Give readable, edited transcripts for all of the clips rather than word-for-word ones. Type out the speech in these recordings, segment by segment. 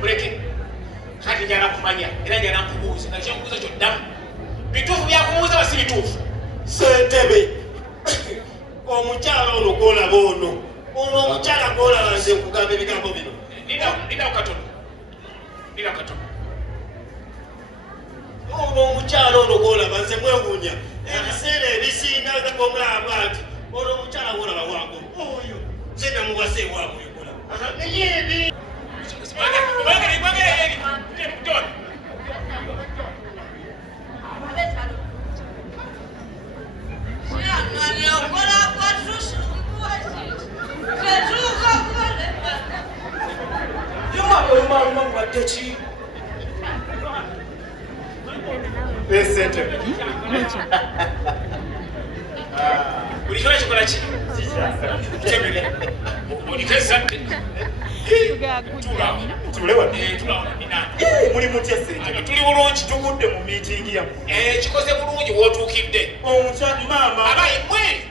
Muleke. Kati njala kumanya era njala kubuuza nakyo kubuuza kyoddamu bituufu byakumubuuza basi bituufu Ssentebe omukyala ono gw'olaba ono omukyala gw'olaba nze nkugamba ebigambo bino Nida katono ono omukyala ono gw'olaba nze mwewuunya ebiseera ebisinga nga gw'omulaba nti ono omukyala gw'olaba waagulu oyo nze namuwasa ewaabwe ekolaba naye ebi Ulichola chikola chi? Chemele. Ulikeza. Tulewa. Tulawa ina. Muli mutya sente. Tuli bulungi tugudde mu meeting ya. Kikoze bulungi wotuukidde. Omukyala mama. Abayi mwe.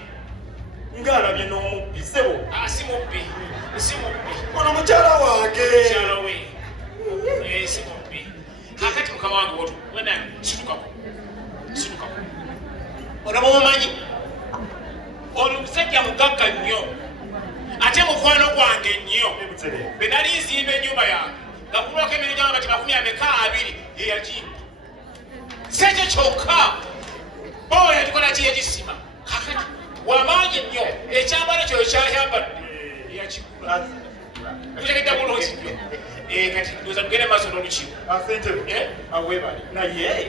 Ngalabye n'omubbi sebo. Si mubbi. Ono mukyala wange. Mukyala we. Si mubbi. Kakati mukama wange wotu. Wena situkako. Ono mumanyi. Ono musajja mugagga nnyo. Ate mukwano gwange nnyo. Bwe nali nzimba ennyumba yange nga kulwako emirimu gy'amabati 220 yeyagimba. Sekyo kyokka boyo yatukola ki yegisima. Kakati wamaanyi nnyo ekyambalo kyo kyayambadde yakigula. Tutegedde bulungi nnyo. Kati ndowooza tugende maaso n'olukiiko. Ssentebe aweebale naye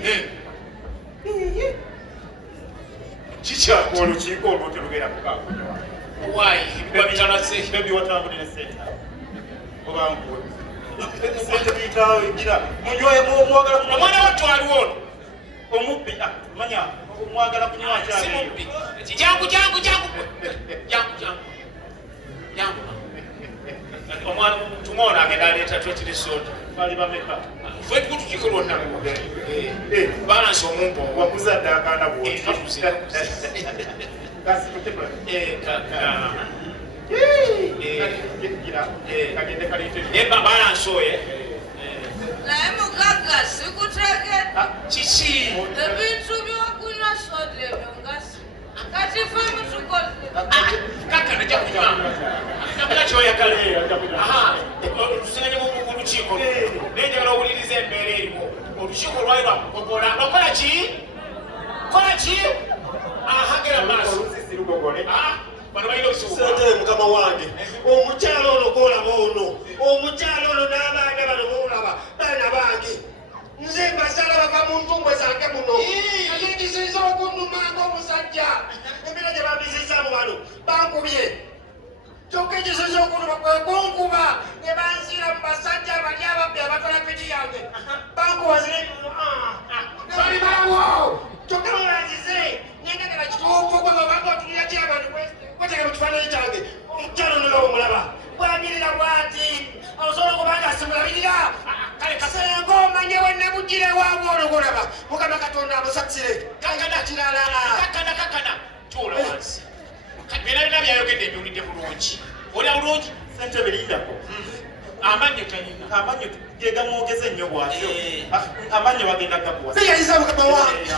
kikyako olukiiko olwo terugenda kukakunywa. Why? Baby watambulira ssente oba nkuwe ssente biyitawo egira munywaye mwagala kunywa omwana wattu aliwo ono omubbi manya mwagala kunywa si mubbi jangu omwana tumona agenda aleeta twetire soda bali bameka fwe tukutukiko lwonna balansi omumpo wakuzadde akaana bwoti balansi oye naye mugagga sikutegedde kiki ebintu byokunywa soda ebyo ngasi kati ffe mutukoze kakana jakunywa nakula kyoyagala tusiganye mu lukiiko nenjagala owuliriza embeera erimu olukiiko lwali lwakugogola okola ki ahagera maaso bano balina obusubu ssentebe mukama wange omukyala ono gw'olaba ono omukyala ono n'abaana bano boolaba baana bange nze mbasala bava mu ntumbwe zange muno ayingiziza okunnumanga omusajja embeera gye bambizizaamu bano bankubye kyokka ekisuza okunnuma kwe kunkuba ne bansiira mu basajja bali ababbi abatwala piti yange bankuba nebalibawo kyokka babanzize nyengagala kituufu gwebabanga otunira kyabani kwetega mu kifaananyi kyange omukyalo nolo omulaba bwanyirira bwati osobola okubanga simulabirira senga omanye wenebugire waabwe ologolaba mukama katonda amusasire kakana kirala kakana tuula wansi byonna byonna byayogedde mbiwulidde bulungi olya bulungi ssentebe lindako amannyo tanyina amannyo gegamwogeza ennyo bwatyo amannyo bagenda gakuwa beyaliza mukama wange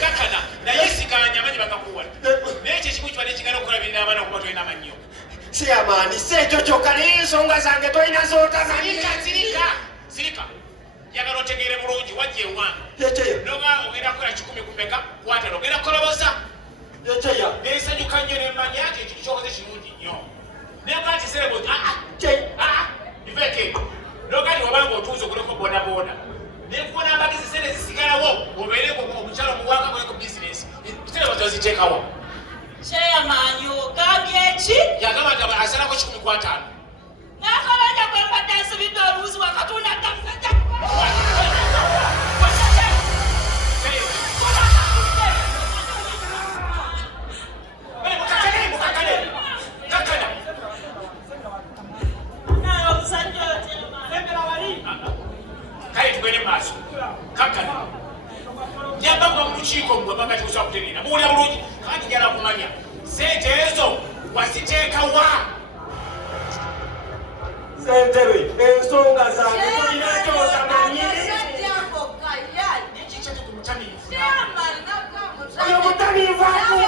kakana naye sikanya amanyi bagakuwa naye ekyo ekimu kiba nekigana okukolabirira abaana okuba tolina amannyo kyamaani si ekyo kyokka naye ensonga zange tolina zootamanyi sirika yagala otegeere bulungi wajja ewange yekeya noba ogenda kukola 10 ku meka kwatano ogenda kukoloboza yekeya nesanyuka nnyo nemanya nti ekintu kyokoze kirungi nnyo neka nti serebo iveke nogati wabanga otuuza okuleko bodaboda nekubona amagezi sente zisigalawo obeere omukyalo muwanga muleko bizinesi serebo zoziteekawo kyamaanyi ogambye ki yagamba nti asalako 10 ku 5 nakabanja kwembadde nsibidde oluuzi wakatunda ddamusajja kale tugende maaso kakana nyambanga mu lukiiko mmwe bagati kusobola kutegeera muwulira bulungi kandi njala kumanya sente ezo waziteekawa Ssentebe, ensonga zange tulina ky'otamanyi. Oyo mutamiivu akuwe.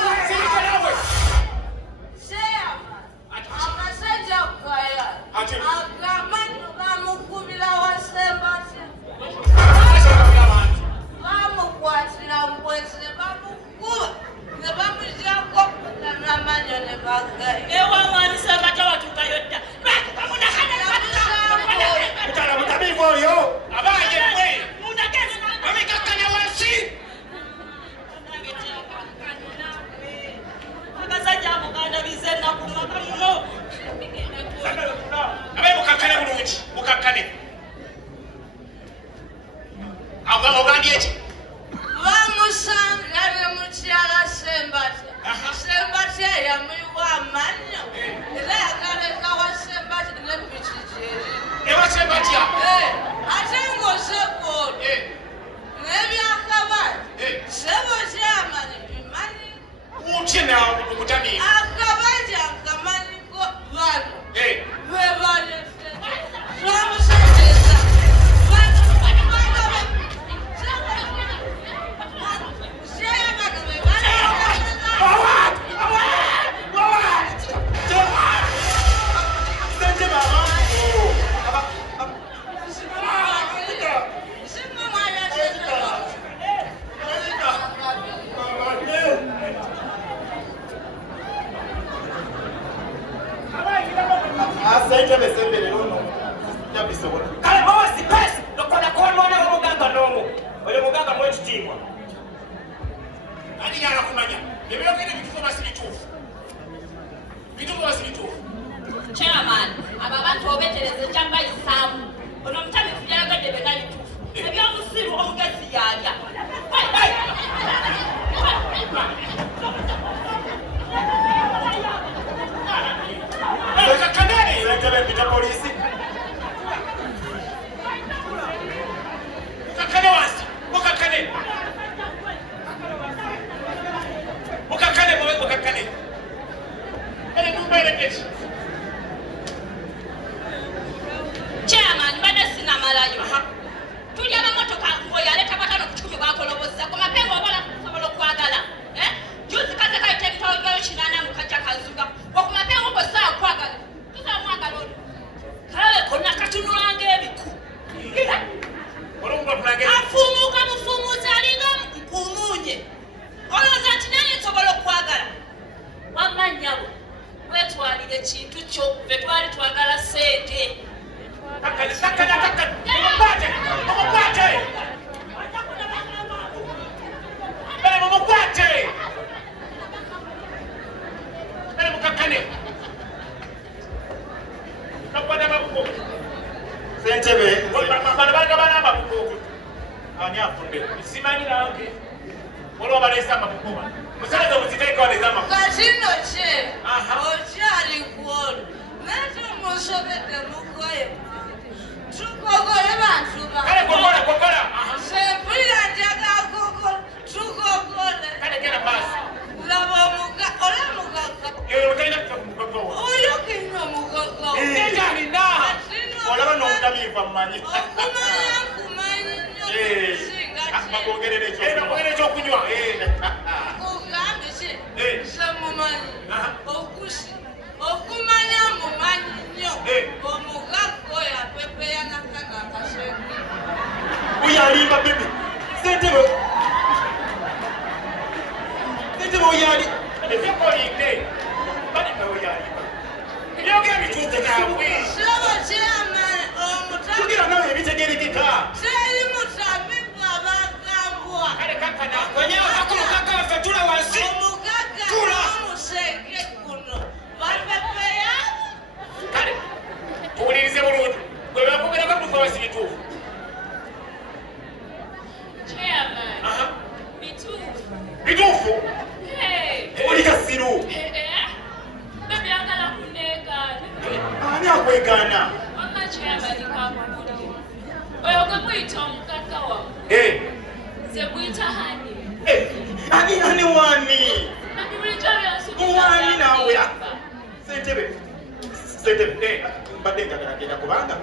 mbadde njagala genda kubanga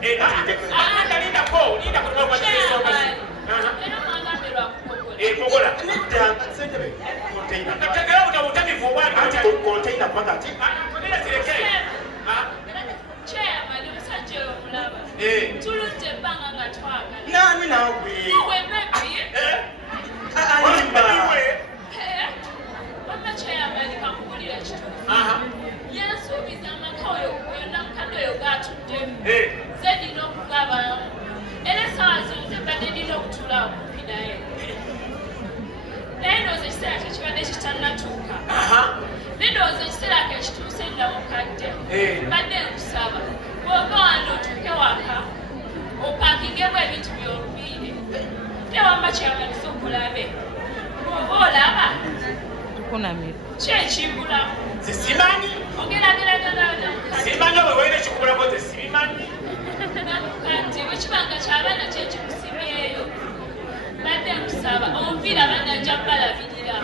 linda ko kogola nedda ssentebe konteina tegera butamivu obwanti konteina kubanga ati tuludde ebbanga nga twagala nani naawe alimba wamma kyeyamali kamukulira ekituufu yansuubiza amaka oyo yonna mukadde oyo gaatuddemu ze ndina okugabamu era essaawa zino ze mbadde ndina okutuula okumpi naye naye ndowooza ekiseera kyo kibadde kitannatuuka naye ndowooza ekiseera kyo ekituuse ndamukadde mbadde nkusaba bw'ova wano otuuke waka opakingemu ebintu by'olubiire ne wamma kyeyamaliza okulabe bw'oba olaba kyekibulamu simanyi simanyi oba weine ekikubulako ze sibimanyi kati bwekibanga kyabaana kyekikusimyeyo badde nkusaba omupiira abaana ajja balabirira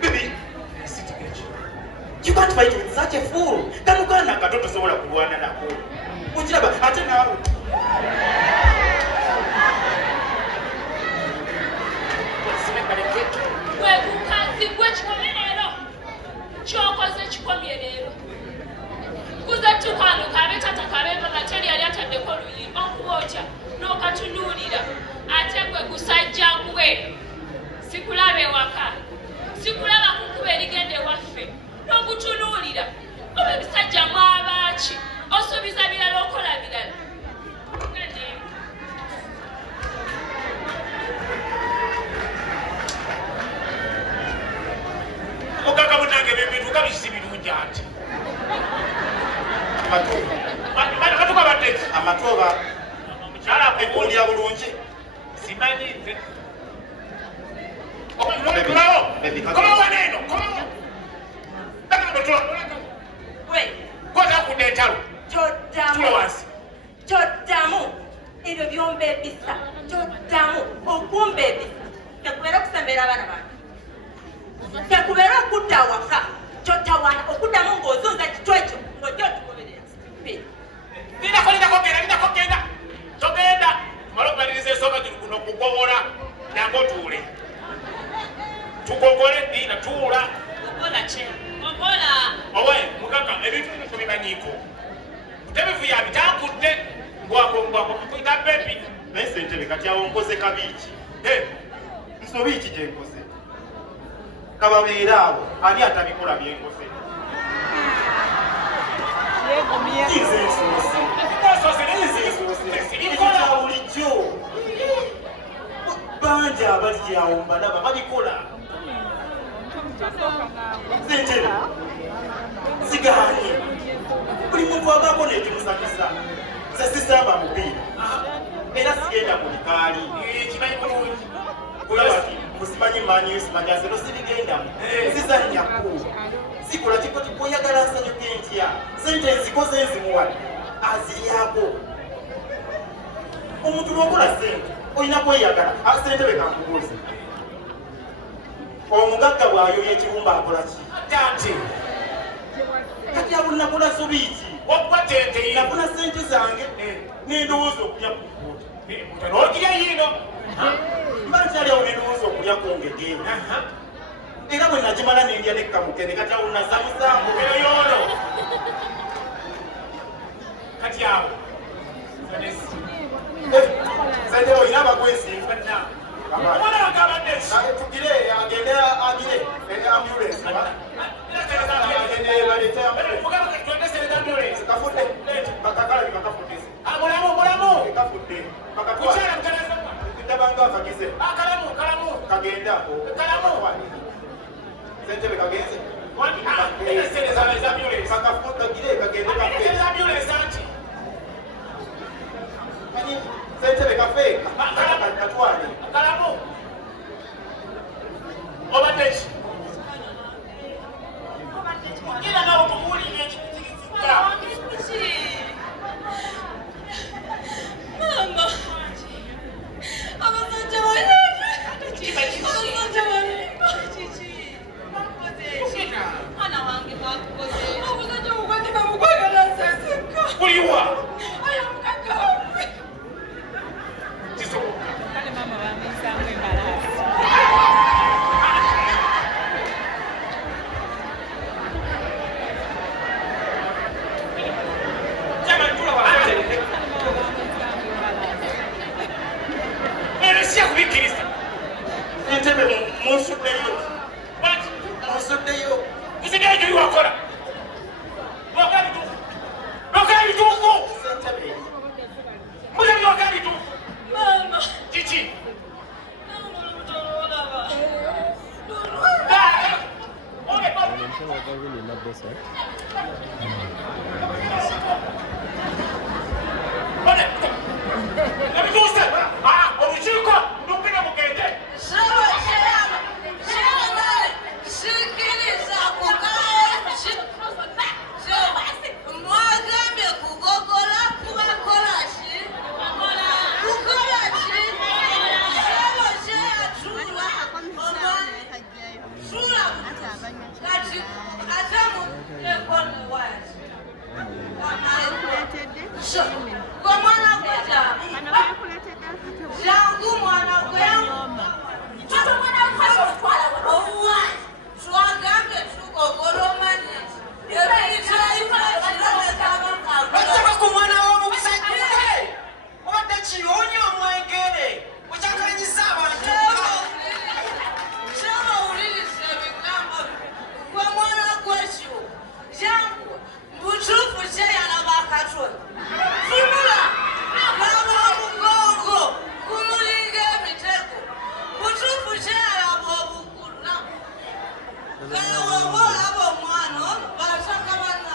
Baby, you can't fight with such a fool. Kanukana katoto sobola kulwana nako. Ukiraba ate naawe. Wekukazi gwekikomye leero kyokoze kikomye leero kuza tukano kabe tata kabemba gateri yali ataddeko luyi okuba otya n'okatunuulira ate gwe gusajja gwe sikulabe waka sikulaba kukuba erigenda ewaffe n'okutunuulira oba ebisajja mwabaki osuubiza birala okola birala muganga munange ebintu kabisi birungi ati amatuka badde amatoba omukyala ekuulira bulungi simanyi nze kolawo kolawo waneeno kolawo kozakuda entalo tula wansi kyoddamu ebyo byombeebisa kyoddamu okumbeebisa tekubeera okusembera abaana bange tekubeera okudda waka kyotawana okuddamu ng'ozunza kito ekyo ng'ojja otugoberera lindako genda togenda tumale okumaliriza ensonga ziri kuno okugobola nange otuule tugogole nina tuula owe muganga ebintu bino tobimanyiiko tebivuya bitankudde ngwako kuita bebi naye ssentebe kati awo nkoze kabiiki nsobiiki gye nkoze kababeera awo ani atabikola byenkoze nze ensoosi ekita bulijjo bangi abali awo mbalaba babikola ssentebe sigaanye buli muntu abaako nekimusanyusa ze sisamba mupiira era sigenda mu likaali kimanyi bulungi kulaba ti musimanyi manyi simanyi zino sibigendamu sizannya kkuulu sikola kikotikko oyagala nsanyuke ntya sente nzikoze nzimuwadde aziryako omuntu lwokola sente olina kweyagala ssentebe kankubuuza omugagga bw'ayoya ekibumba akola ki tanti kati abunakola sobiiki wakubatente nafuna sente zange n'endowooza okulya ku mpuuta n'ogirya yiino mba nkyali awo n'endowooza okulya ku ngegeewo era bwe nagimala n'endya nekkamukene kati awo nazamuzamu eyo yoono kati awo sente olina abagwesimba omwana wagabadde tugire agende agire ambulance agende balete ambulance kafudde bakakalabi kakafudde mulamu kafudde kukyala mukalaza ndabanga akagize kalamu kagenda ako sentebe kagenze kakafudagire kagende sentebe kafeeka katwale kalamu obaddeki gira nawe tubuulire ekikutikizika Mama, abasajja bali sikkiriza entebe munsuddeyo kusigaye gyoli wakola lwakala bituufu muyabi lwakala bituufu kiki ebituuse olukiiko lukina mugende mwagambye kugogola kubakola ki kukola ki sebo kyeyatula tula kati atamu ekonewati gomwana gweta jangu mwana gweyangu twagambye tugogolomaniti Basaba ku mwana w'omusajja obadde kiyonyo omwengere okyakanyiza abantu kyabawuliriza ebigambo gwe mwana gwekyo jangu butuufu kyeyalaba akatwe tunula baba omugongo gumulinga emitego butuufu kyeyalaba obukuna kale woba olaba omwana ono bataka bana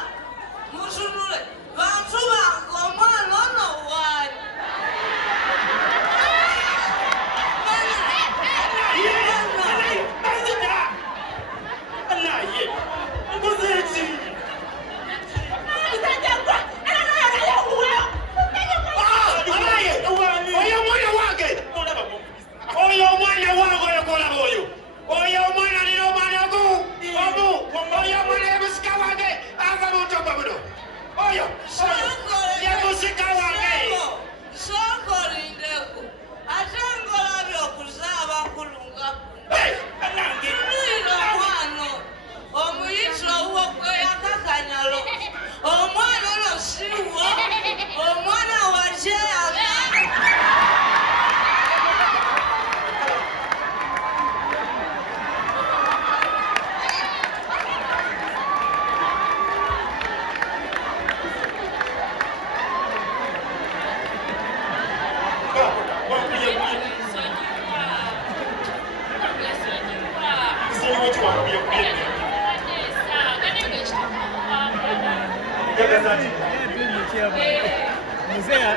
mutunule bantu bange omwana ono waani naye nkozeki oyo omwana wange oyo omwana wange oyokolaba oyo omwana nina omwana oyo omwana yemusika wange ava muntogwa muno oyo yemusika wange sokolindeko ate ngolabye okuzaaba kulunga nange kulira omwana omuyitira owuwo gweyakakanyalo omwana ono siwo omwana wakyeyama Mzee,